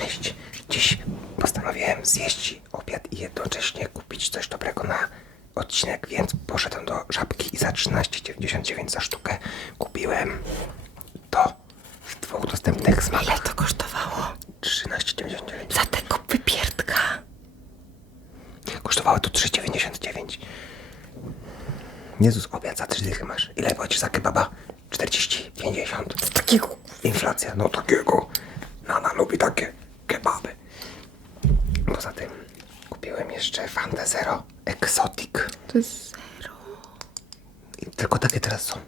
Cześć. Dziś postanowiłem zjeść obiad i jednocześnie kupić coś dobrego na odcinek, więc poszedłem do żabki i za 13,99 za sztukę kupiłem to w dwóch dostępnych smakach. Ile to kosztowało? 13,99. Za tego wypierdka. Kosztowało to 3,99. Jezus, obiad za 3 dychy masz. Ile płacisz za kebaba? 40, 50. Takiego. Inflacja, no takiego. Nana lubi takie kebaby. Poza tym kupiłem jeszcze Fanta Zero Exotic. To jest zero. I tylko takie teraz są.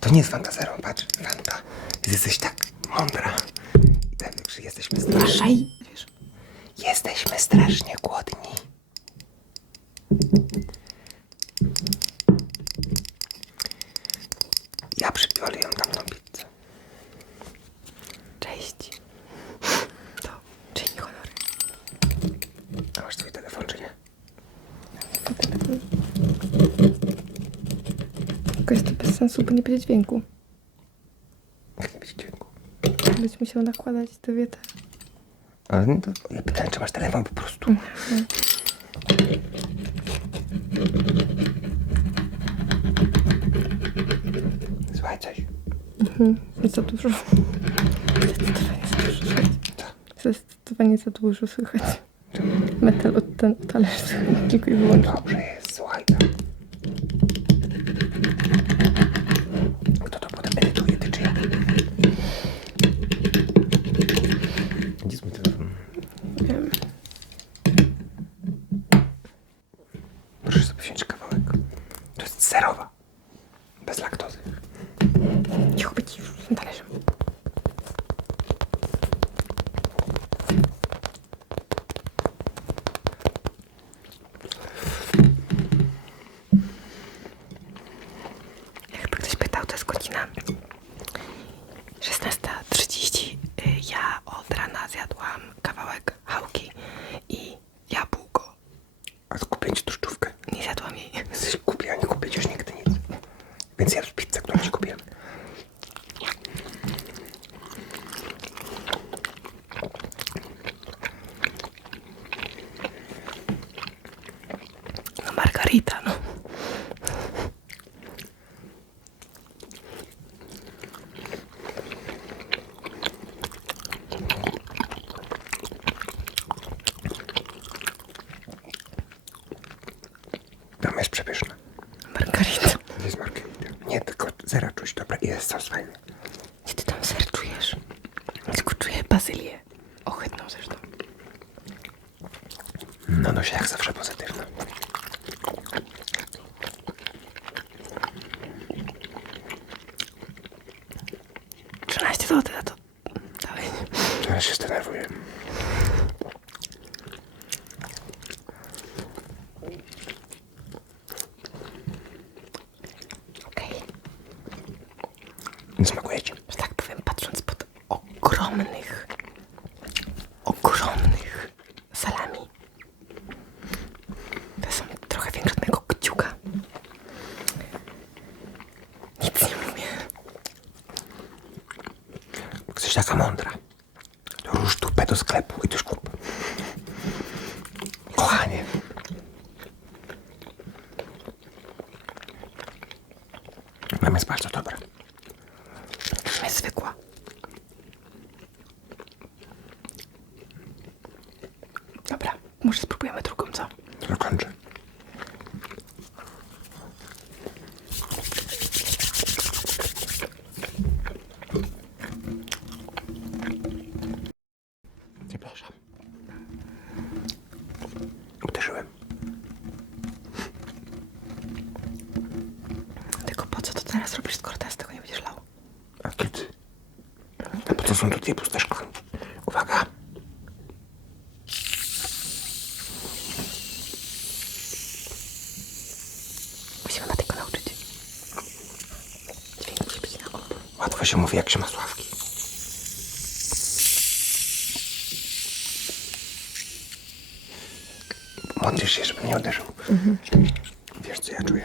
To nie jest Fanta Zero, patrz, Fanta. Jesteś tak mądra. I tak że jesteśmy strasznie, jesteśmy strasznie głodni. Ja przypioliłem tamtą pizzę. Cześć. To czyni honor. A masz swój telefon, czy nie? Jakoś to bez sensu, bo nie będzie dźwięku. Jak nie będzie dźwięku. Byś musiał nakładać te wietę. Ale no to ja pytałem, czy masz telefon po prostu. Słuchaj coś. Jest za dużo. Zdecydowanie za dużo słychać. Co? Zdecydowanie za dużo słychać. Metal od ten talerz tylko i wyłącznie. Dobrze jest, słuchaj tam. Kto to potem edytuje, ty czy ja? Gdzie jest mój telefon? Wiem. Proszę sobie wziąć kawałek. To jest zerowa. Bez laktozy. Cicho być już talerzem. Jakby ktoś pytał, to jest godzina 16.30. Y, Ja od rana zjadłam kawałek chałki i jabłko. A kupię ci tłuszczówkę. Nie zjadłam jej. Jesteś głupi, a nie kupić już nigdy nic. Więc jadł pizzę, którą ci kupiłem. No margarita, no. Tam jest przepyszna. Margarita. Jest margarita. Nie, tylko zera czuć, dobra. Jest sos fajny. Gdzie ty tam ser czujesz? Tylko czuję bazylię. Ohydną zresztą. No, no się jak zawsze sa teda to... Ešte nervujem. Kochanie. Mama jest bardzo dobra. Jest zwykła. Dobra, może spróbujemy drugą, co? To kończę. Przepraszam. Uderzyłem. Tylko po co to teraz robisz, skoro teraz tego nie będziesz lał? A kiedy? Co są tu dwie puste szklanki? Uwaga. Musimy Matego nauczyć. Dźwięk musi być na obu. Łatwo się mówi, jak się ma sławki. Modlisz się, żeby nie uderzył. Wiesz, co ja czuję?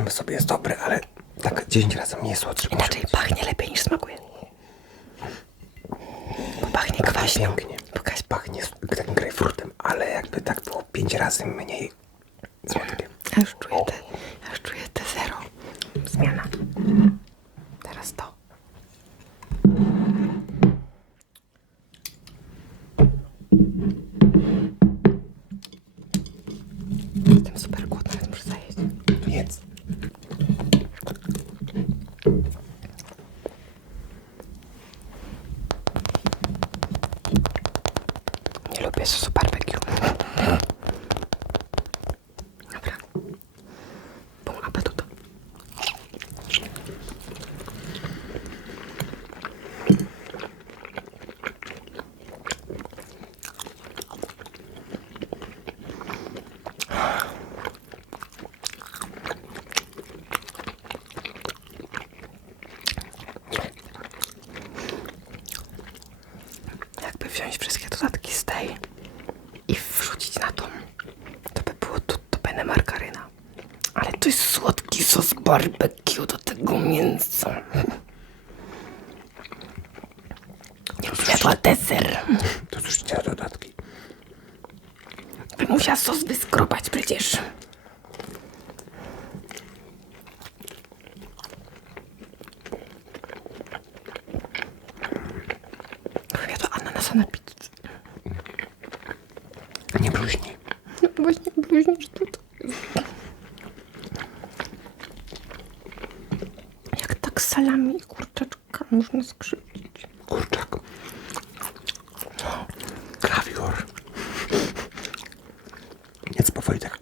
sam sobie jest dobry, ale tak 10 razy mniej słodszy. Inaczej pachnie lepiej niż smakuje. Bo pachnie kwaśno. Pięknie. Pachnie takim grejpfrutem, ale jakby tak było 5 razy mniej Eso es super. To jest słodki sos barbecue do tego mięsa. Jako deser. To cóż chciała dodatki. Musiała sos wyskrobać przecież. można skrzywdzić. Kurczak. Krawior. Więc powoli tak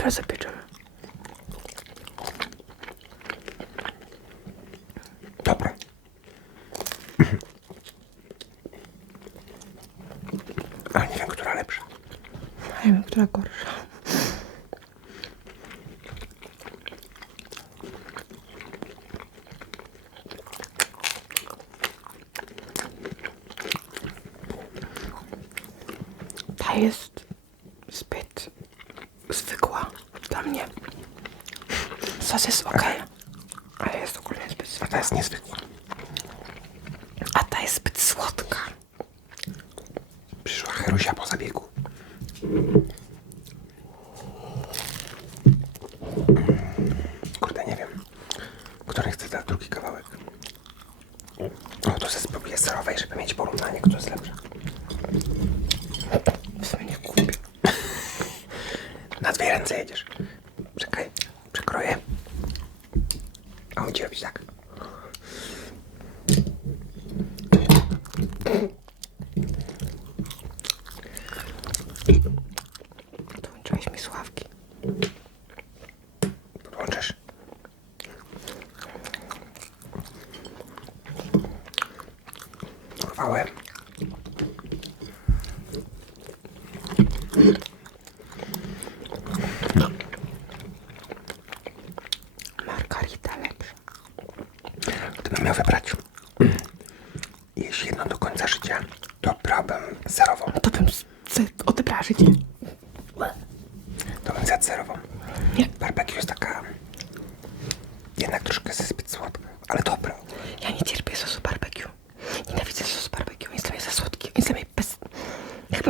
press. sos jest ok, ale jest ogólnie zbyt słodka. A ta jest niezwykła. A ta jest zbyt słodka. Przyszła Herusia po zabiegu.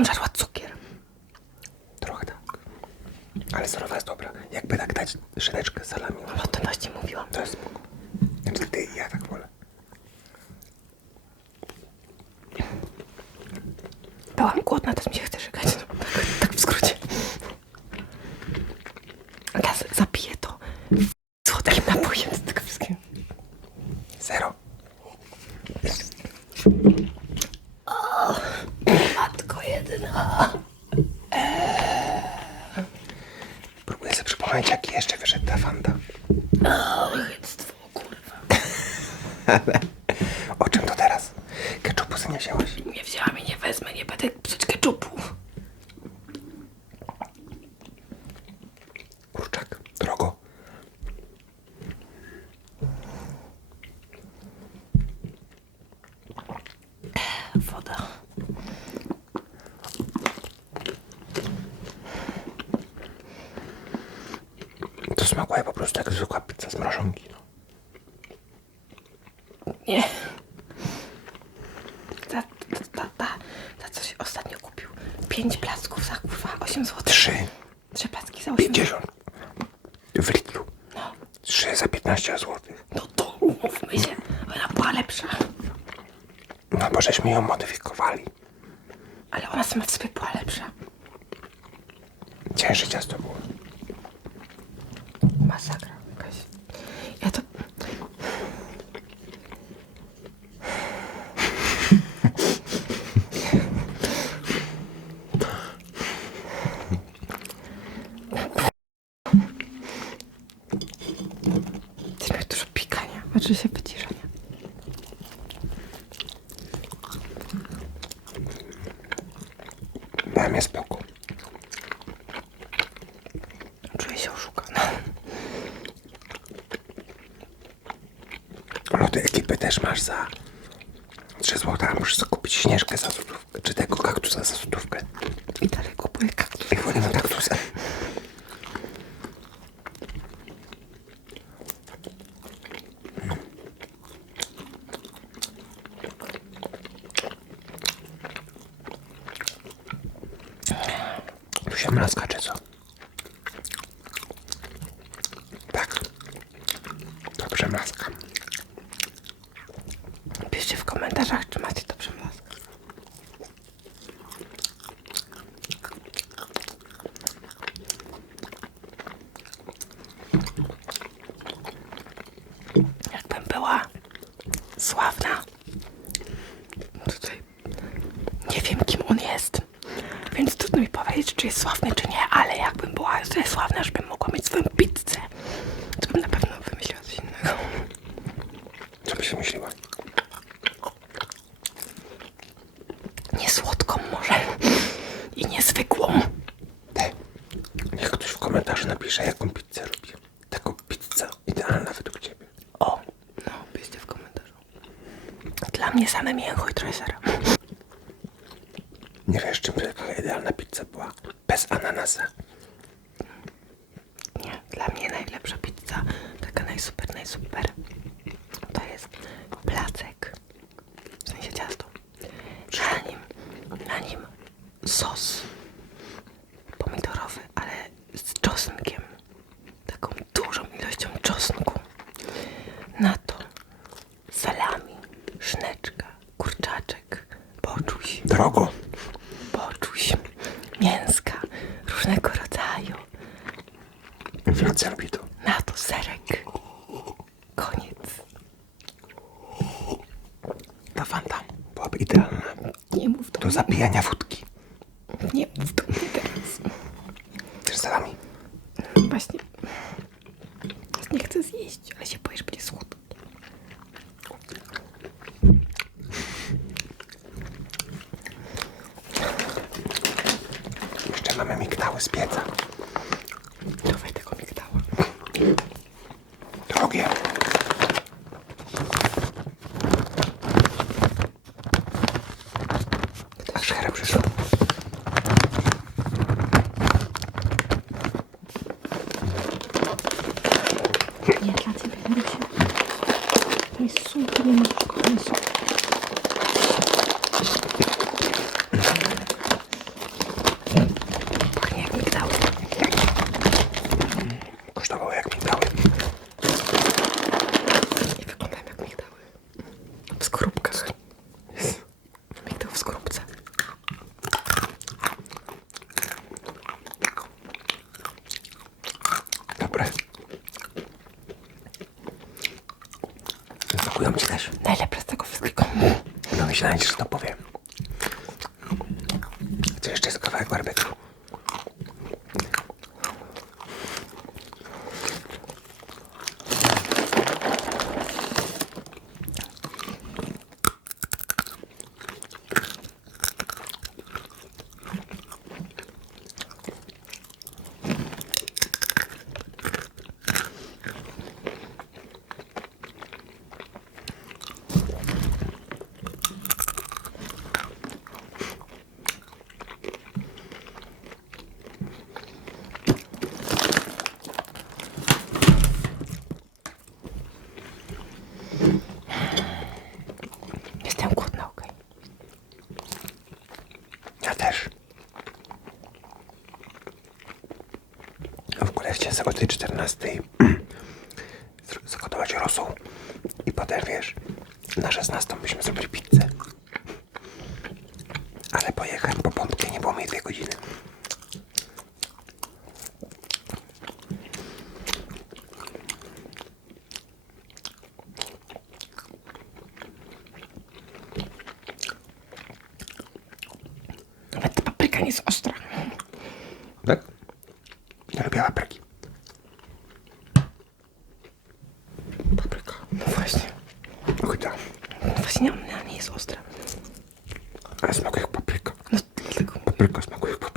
Żarła cukier. Trochę tak. Ale surowa jest dobra. Jakby tak dać szyneczkę salami. O lotności mówiłam. To jest Oh, jetzt vor Kohle. 5 placków za kurwa 8 zł. 3, Trzy placki za 8 50 w Lidlu. No, 3 za 15 zł. no to umówmy się. Ona była lepsza. No bo żeśmy ją modyfikowali. Znaczy się wyciszenia. Dla mnie spoko. Czuję się oszukana. Lody ekipy też masz za 3 zł, a sobie kupić śnieżkę za złotówkę, czy tego kaktusa za złotówkę. I dalej kupuję kaktus. I wolimy kaktusa. Tu się mlaska, czy co? Tak. Dobrze mlaska. Piszcie w komentarzach, czy macie to przemlask. Jakbym była sławna, tutaj nie wiem kim on jest, więc trudno mi powiedzieć, czy jest sławny, czy nie, ale jakbym była tutaj sławna, żebym mogła mieć swoją pizzę, to bym na pewno wymyśliła coś innego. Co byś myśliła? Nie słodką może i niezwykłą. Te. Niech ktoś w komentarzu napisze, jaką pizzę lubi. Taką pizza idealna według ciebie. O, no, piszcie w komentarzu. Dla mnie same mięcho i trochę sera. Nie wiesz, czym by taka idealna pizza była? Bez ananasa. Nie, dla mnie najlepsza pizza, taka najsuper, najsuper, to jest placek, w sensie ciasto. Na nim, na nim sos pomidorowy, ale z czosnkiem. Zapijania wódki. Nie mów do mnie teraz. Też salami. Właśnie. Nie chcę zjeść, ale się boję, że będzie słodko. Jeszcze mamy migdały z pieca. Dawaj tego migdała. Drogie. A szera przyszła. Nie, dla ciebie, Marysiu. To jest sól, to nie możesz kochać sól. Pachnie jak migdały. Kosztowało jak migdały. I wyglądają jak migdały. W skorupkach. Migdał w skorupce. Dobre. Smakują ci też. Najlepsze z tego wszystkiego. No z godziny 14 zagotować rosół i potem wiesz, na 16 byśmy zrobili pizzę. Ale pojechałem po pompkę, nie było mi 2 godziny.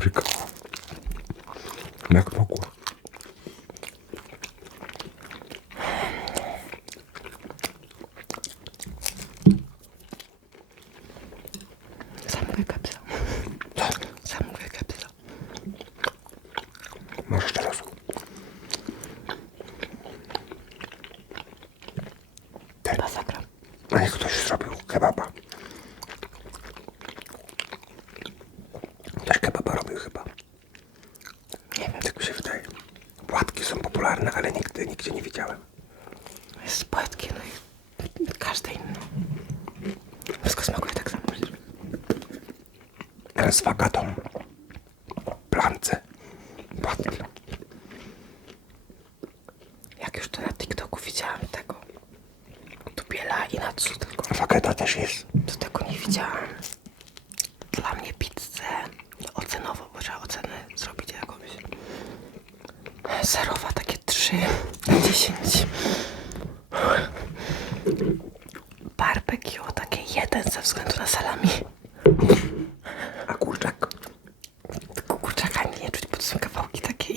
Африка. Мягко. ten z. Plance. Ładne. Jak już to na TikToku widziałam tego. Dubiela i na cud. Fageta też jest.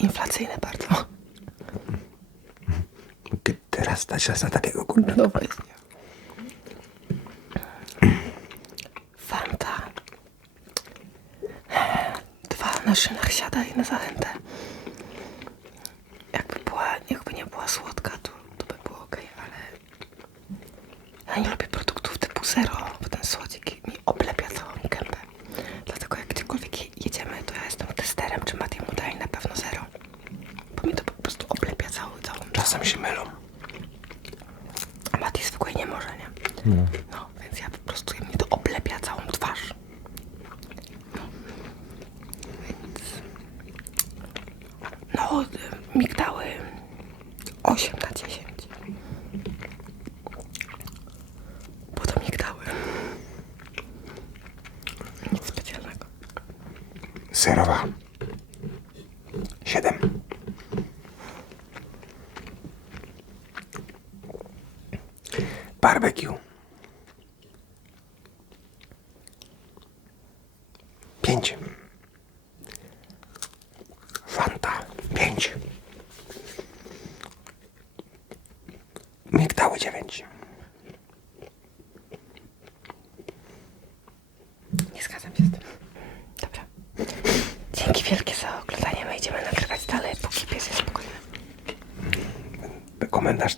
inflacyjne bardzo. Teraz dać czas na takiego kurczaka. No właśnie. barbecue. Pięć. Fanta. Pięć. Migdały dziewięć. Nie zgadzam się z tym. Dobra. Dzięki wielkie za oglądanie. My idziemy nagrywać dalej, póki pies jest spokojny. Komentarz